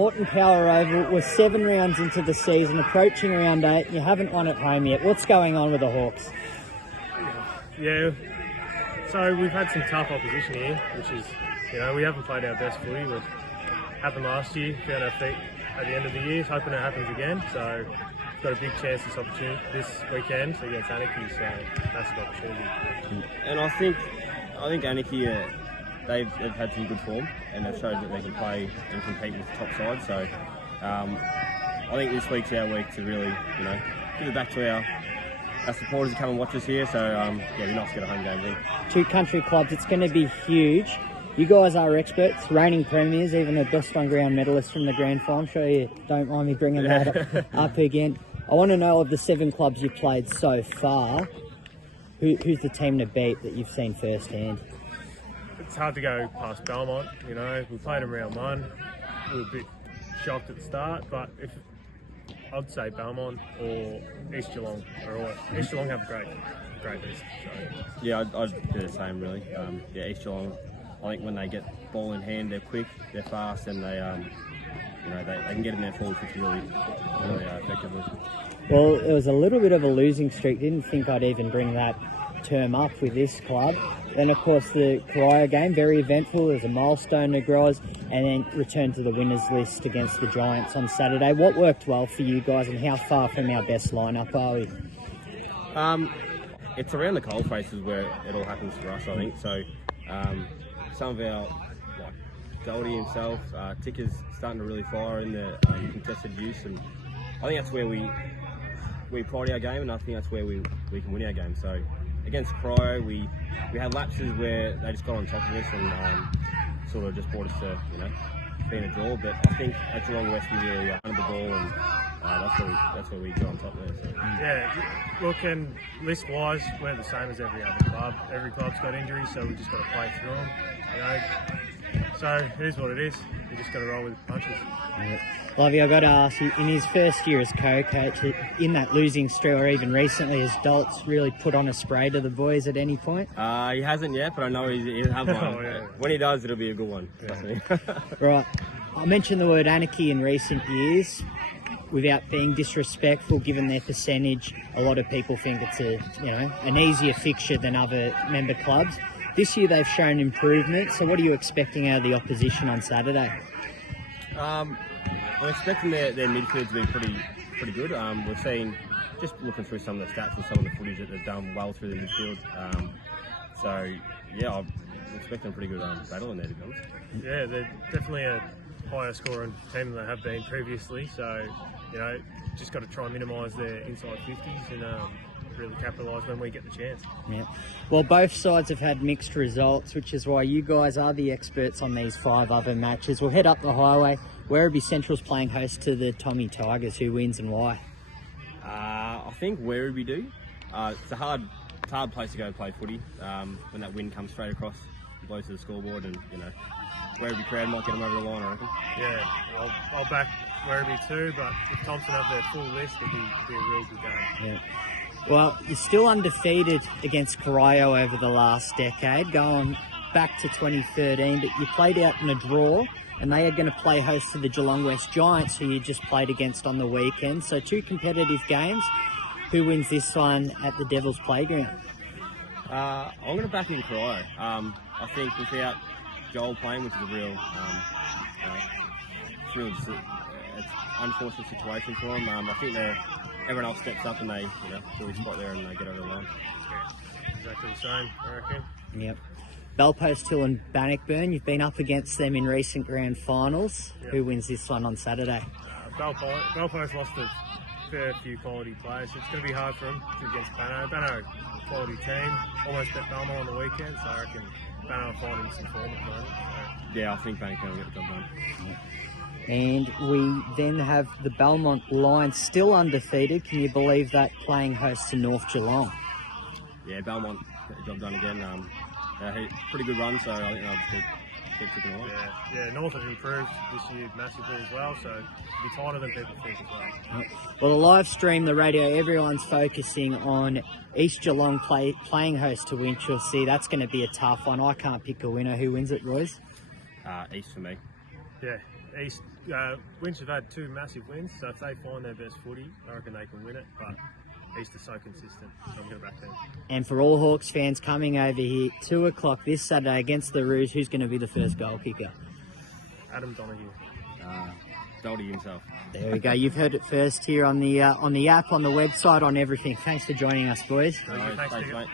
Moreton Power Oval. We're 7 rounds into the season, approaching round 8. And you haven't won at home yet. What's going on with the Hawks? Yeah, so we've had some tough opposition here, which is, we haven't played our best footy. It happened last year, found our feet at the end of the year, hoping it happens again. So we've got a big chance this weekend against Anarchy, so that's an opportunity. And I think Anarchy, they've had some good form, and they've showed that they can play and compete with the top side. So I think this week's our week to really, give it back to our supporters who come and watch us here. So we're not to get a home game win. 2 country clubs, it's going to be huge. You guys are experts, reigning premiers, even a best on ground medalist from the grand final. I'm sure you don't mind me bringing that up again. I want to know, of the 7 clubs you've played so far, who's the team to beat that you've seen firsthand? It's hard to go past Belmont. We played them round 1. We were a bit shocked at the start, but I'd say Belmont or East Geelong are all. East Geelong have a great list. So. Yeah, I'd do the same really. East Geelong, I think when they get ball in hand, they're quick, they're fast, and they can get in their forward 50 really effectively. Well, it was a little bit of a losing streak. Didn't think I'd even bring that term up with this club. Then, of course, the Corio game, very eventful. There's a milestone to Groz, and then return to the winners list against the Giants on Saturday. What worked well for you guys, and how far from our best lineup are we? It's around the coal faces where it all happens for us, I think. So some of our, like Goldie himself, Ticker's starting to really fire in the contested use, and I think that's where we pride our game, and I think that's where we can win our game. So against Cryo, we had lapses where they just got on top of us and sort of just brought us to being a draw. But I think at Geelong West we really under the ball, and that's where we go on top there. So. Yeah, look, and list-wise, we're the same as every other club. Every club's got injuries, so we just got to play through them. So it is what it is. You just got to roll with the punches. Yeah. Lovey, I've got to ask you, in his first year as co-coach, in that losing streak, or even recently, has Dalt's really put on a spray to the boys at any point? He hasn't yet, but I know he'll have one. Oh, yeah. When he does, it'll be a good one. Yeah. Right. I mentioned the word anarchy in recent years. Without being disrespectful, given their percentage, a lot of people think it's an easier fixture than other member clubs. This year they've shown improvement, so what are you expecting out of the opposition on Saturday? I'm expecting their midfield to be pretty good. We've seen, just looking through some of the stats and some of the footage, that they've done well through the midfield. I'm expecting a pretty good battle in there, to be honest. Yeah, they're definitely a higher scoring team than they have been previously, so just got to try and minimise their inside 50s and really capitalise when we get the chance. Yeah. Well, both sides have had mixed results, which is why you guys are the experts on these 5 other matches. We'll head up the highway. Werribee Central's playing host to the Tommy Tigers. Who wins and why? I think Werribee do. It's a hard place to go and play footy when that wind comes straight across, blows to the scoreboard, and Werribee crowd might get them over the line, I reckon. Yeah, I'll back Werribee too, but if Thompson have their full list, it'd be a real good game. Yeah. Well, you're still undefeated against Corio over the last decade, going back to 2013, but you played out in a draw, and they are going to play host to the Geelong West Giants, who you just played against on the weekend. So 2 competitive games. Who wins this one at the Devil's Playground? I'm going to back in Corio. I think without Joel playing, which is a real, it's unfortunate situation for him. I think everyone else steps up and they, really spot there and they get over the line. Yeah, exactly the same, I reckon. Yep. Bellpost Hill and Bannockburn, you've been up against them in recent grand finals. Yep. Who wins this one on Saturday? Bellpost lost a fair few quality players, so it's going to be hard for them against Banno. Banno, quality team, almost bet Belmont on the weekend, so I reckon Banno will find him some form at the moment. So. Yeah, I think Bannockburn will get the job done. Yep. And we then have the Belmont Lions still undefeated. Can you believe that, playing host to North Geelong? Yeah, Belmont get the job done again. Pretty good run, so I think they'll just keep ticking along. Yeah, North have improved this year massively as well, so it'll be tighter than people think as well. Well, the live stream, the radio, everyone's focusing on East Geelong playing host to Winchelsea. That's going to be a tough one. I can't pick a winner. Who wins it, Royce? East for me. Yeah, East Winch have had 2 massive wins, so if they find their best footy, I reckon they can win it. But East is so consistent, so I'm going to back them. And for all Hawks fans coming over here, 2 o'clock this Saturday against the Roos, who's going to be the first goal kicker? Adam Donahue. Goldie himself. There we go. You've heard it first here on the app, on the website, on everything. Thanks for joining us, boys. Thanks, Mate.